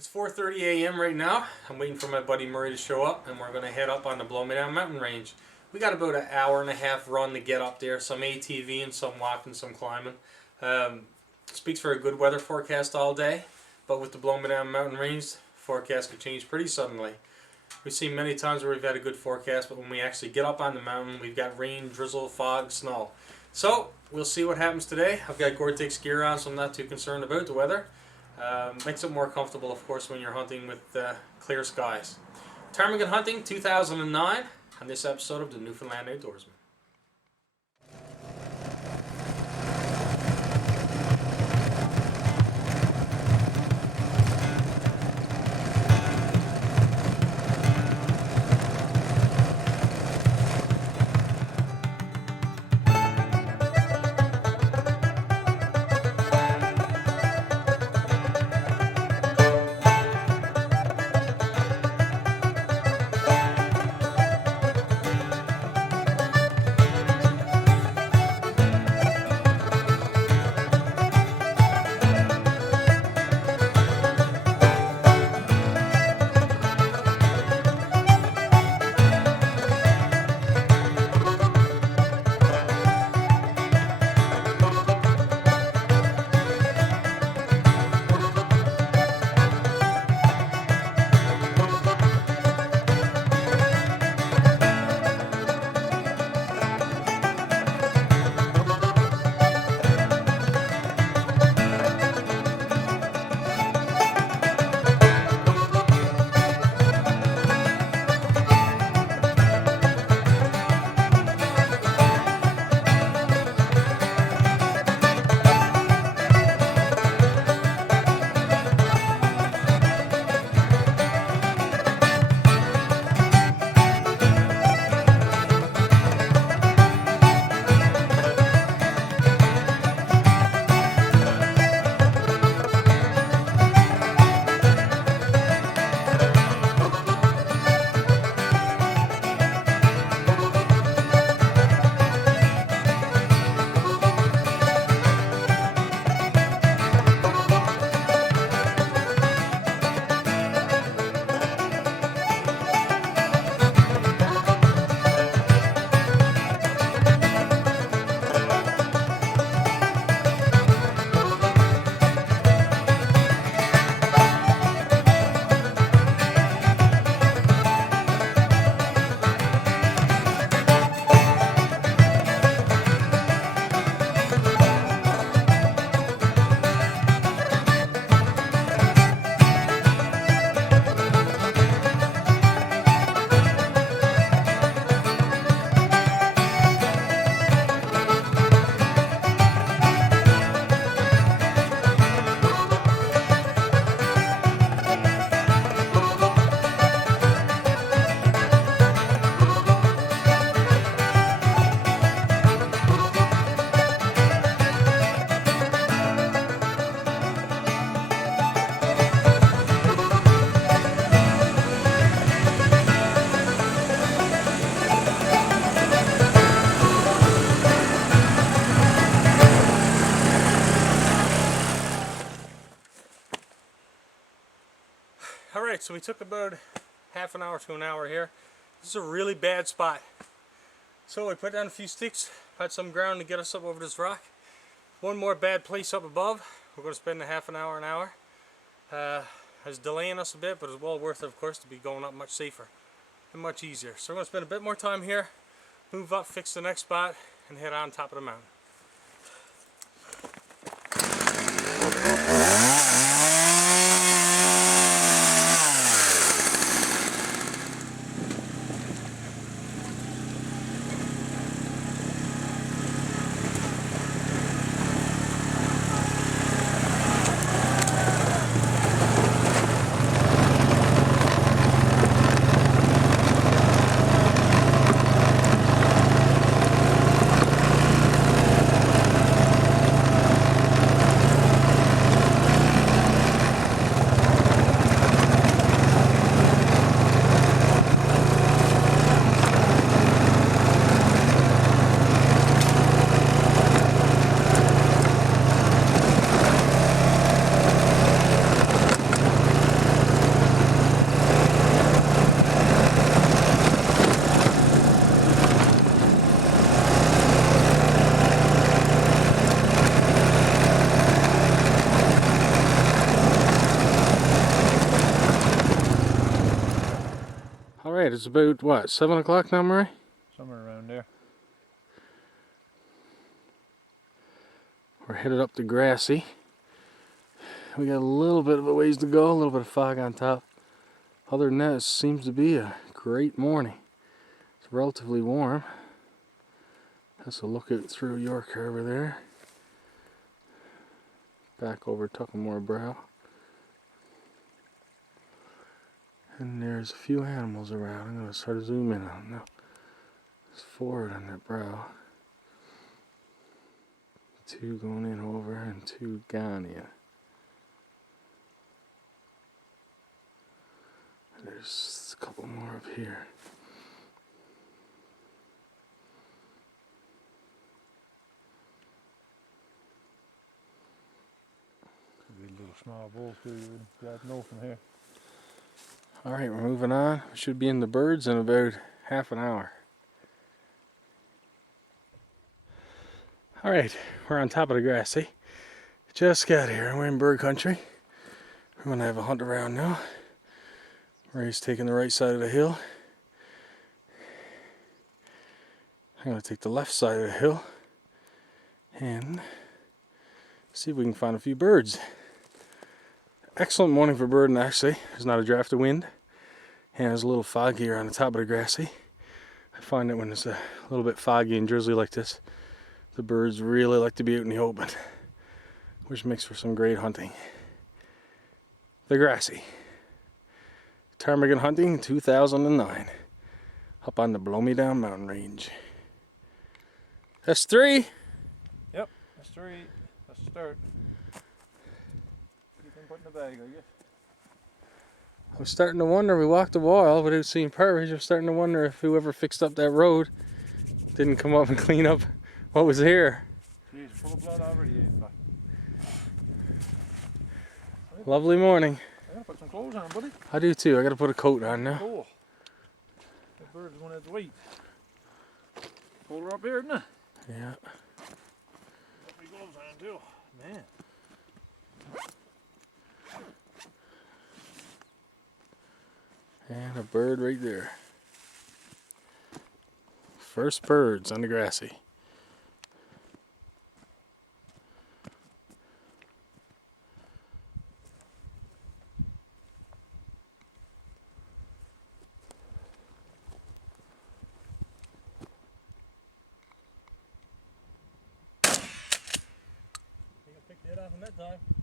It's 4:30 a.m. right now. I'm waiting for my buddy Murray to show up, and we're going to head up on the Blomidon mountain range. We got about an hour and a half run to get up there, some ATV and some walking, some climbing. Speaks for a good weather forecast all day, but with the Blomidon mountain range, forecast could change pretty suddenly. We've seen many times where we've had a good forecast, but when we actually get up on the mountain, we've got rain, drizzle, fog, snow. So we'll see what happens today. I've got Gore-Tex gear on, so I'm not too concerned about the weather. Makes it more comfortable, of course, when you're hunting with clear skies. Ptarmigan hunting 2009 on this episode of the Newfoundland Outdoorsman. Alright, so we took about half an hour to an hour here. This is a really bad spot. So we put down a few sticks, had some ground to get us up over this rock. One more bad place up above. We're going to spend a half an hour, It's delaying us a bit, but it's well worth it, of course, to be going up much safer and much easier. So we're going to spend a bit more time here, move up, fix the next spot, and head on top of the mountain. Alright, it's about, what, 7 o'clock now, Murray? Somewhere around there. We're headed up to Grassy. We got a little bit of a ways to go, a little bit of fog on top. Other than that, it seems to be a great morning. It's relatively warm. That's a look out through York Harbor there. Back over Tuckamore Brow. And there's a few animals around. I'm going to start to zoom in on them now. There's 4 on that brow. 2 going in over and 2 gone in. There's a couple more up here. Small bull food, grab no from here. Alright, we're moving on. We should be in the birds in about half an hour. Alright, we're on top of the Grassy. Just got here. We're in bird country. We're going to have a hunt around now. Ray's taking the right side of the hill. I'm going to take the left side of the hill and see if we can find a few birds. Excellent morning for birding, actually. There's not a draft of wind, and there's a little fog here on the top of the Grassy. I find that when it's a little bit foggy and drizzly like this, the birds really like to be out in the open, which makes for some great hunting. The Grassy. Ptarmigan hunting 2009. Up on the Blomidon mountain range. S3. Yep, S3. That's the start. I was starting to wonder, we walked a while without seeing partridge. I was starting to wonder if whoever fixed up that road didn't come up and clean up what was here. Lovely morning. Yeah, put some clothes on, buddy. I do too. I gotta put a coat on now. Cool. The bird's one of the weight. Colder up here, isn't it? Yeah. Put gloves on too. Man. And a bird right there. First birds on the Grassy.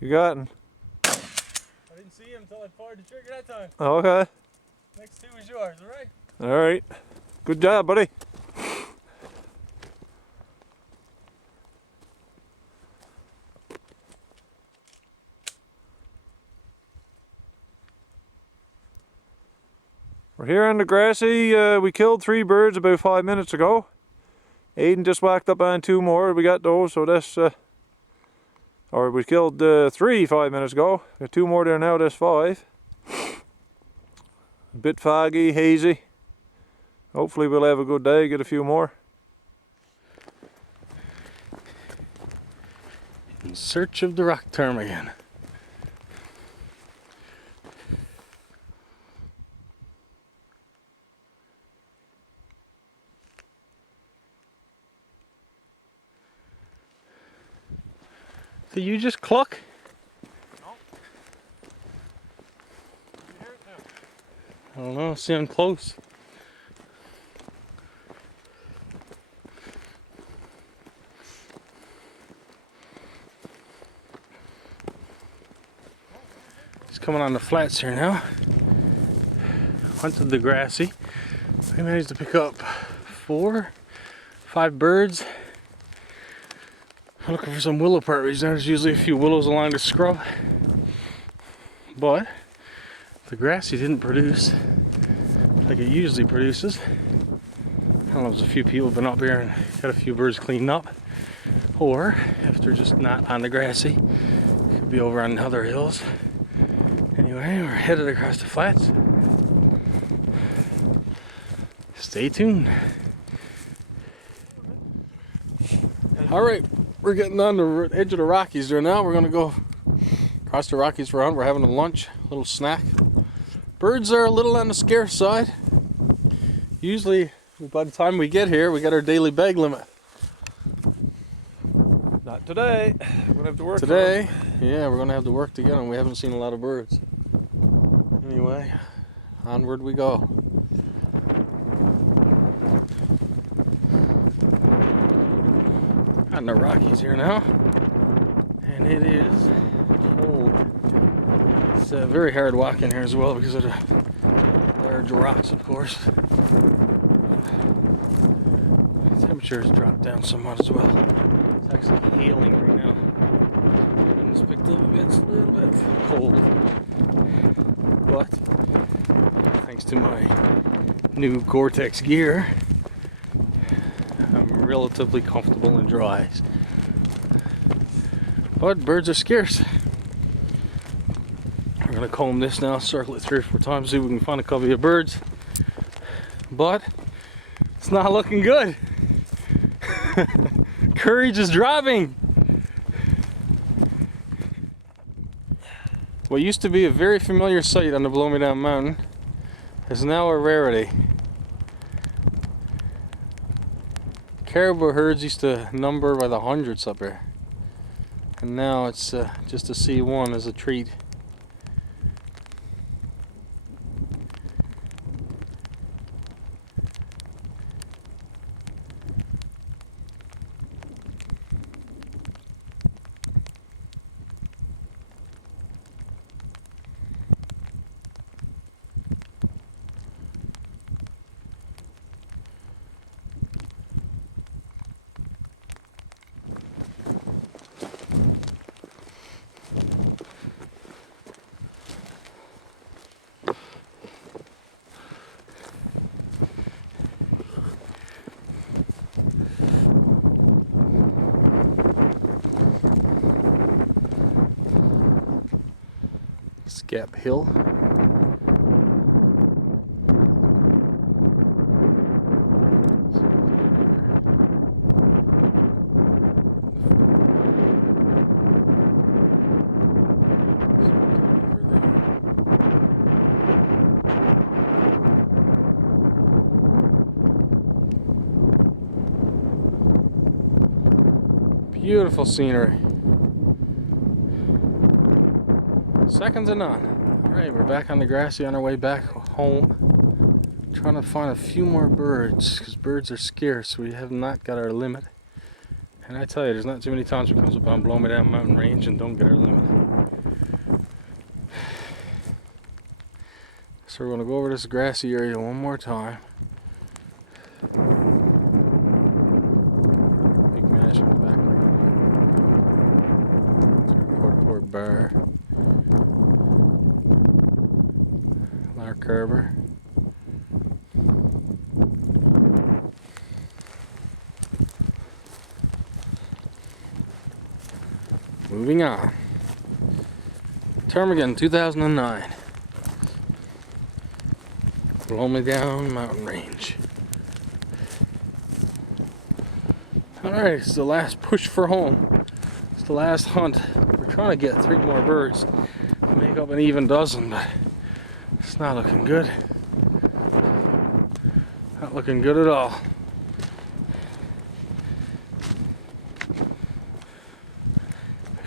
You got him. I didn't see him until I fired the trigger that time. Okay. Next 2 is yours, alright? Alright. Good job, buddy. We're here on the Grassy. We killed 3 birds about 5 minutes ago. Aiden just whacked up on 2 more. We got those, so that's or we killed 3 5 minutes ago. Got 2 more there now, that's 5. A bit foggy, hazy. Hopefully we'll have a good day, get a few more. In search of the rock ptarmigan. Did you just cluck? No. You hear it now? I don't know, see him close. He's coming on the flats here now. Hunted the Grassy. We managed to pick up 4, 5 birds. I'm looking for some willow partridge. There's usually a few willows along the scrub, but the Grassy didn't produce like it usually produces. I don't know if there's a few people have been up here and got a few birds cleaned up, or if they're just not on the Grassy, could be over on the other hills. Anyway, we're headed across the flats. Stay tuned. Alright, we're getting on the edge of the Rockies there now. We're going to go across the Rockies for a hunt. We're having a lunch, a little snack. Birds are a little on the scarce side. Usually, by the time we get here, we got our daily bag limit. Not today. We have to work Today, yeah, we're gonna have to work together, and we haven't seen a lot of birds. Anyway, onward we go. On the Rockies here now, and it is cold. It's very hard walking here as well because of the large rocks, of course. The temperature's dropped down somewhat as well. It's actually hailing right now. It's picked up a bit, so not bad for the cold. But thanks to my new Gore-Tex gear, I'm relatively comfortable and dry. But birds are scarce. We're gonna comb this now, circle it 3 or 4 times, see if we can find a covey of birds. But it's not looking good. Courage is dropping. What used to be a very familiar sight on the Blomidon mountain is now a rarity. Caribou herds used to number by the hundreds up here, and now it's just to see one as a treat. Gap Hill. Beautiful scenery. Second to none. Alright, we're back on the grassy on our way back home. Trying to find a few more birds, because birds are scarce. We have not got our limit. And I tell you, there's not too many times we come up on Blomidon mountain range and don't get our limit. So we're going to go over this grassy area one more time. Moving on. Ptarmigan 2009. Blomidon mountain range. Alright, it's the last push for home. It's the last hunt. We're trying to get 3 more birds. Make up an even dozen, but it's not looking good. Not looking good at all.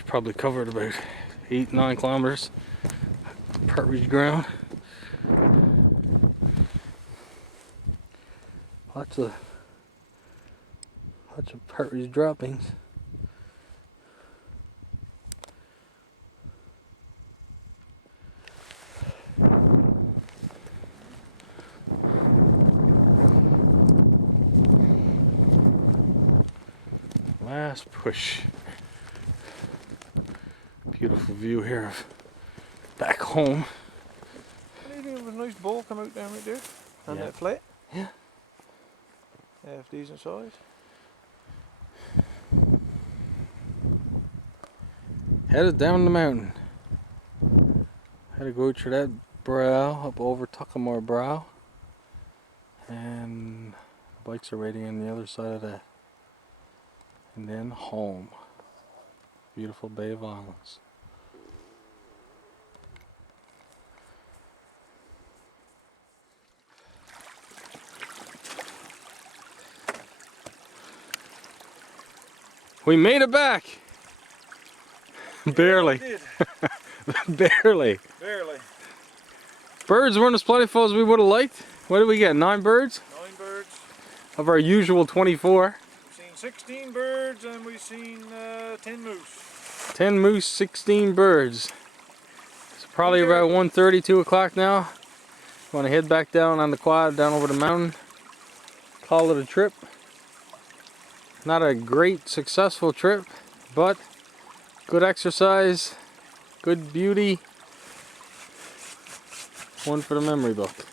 Probably covered about 8-9 kilometers partridge ground. Lots of partridge droppings. Last push. Beautiful view here of back home. Maybe a nice ball come out down right there. And that flat. Yeah. Half decent size. Headed down the mountain. Had to go through that brow up over Tuckamore Brow, and bikes are waiting on the other side of that. And then home. Beautiful Bay of Islands. We made it back. Barely. Barely. Barely. Birds weren't as plentiful as we would have liked. What did we get? 9 birds? 9 birds. Of our usual 24. We've seen 16 birds and we've seen 10 moose. 10 moose, 16 birds. It's probably about 1:30, 2 o'clock now. Want to head back down on the quad, down over the mountain. Call it a trip. Not a great, successful trip, but good exercise, good beauty. One for the memory book.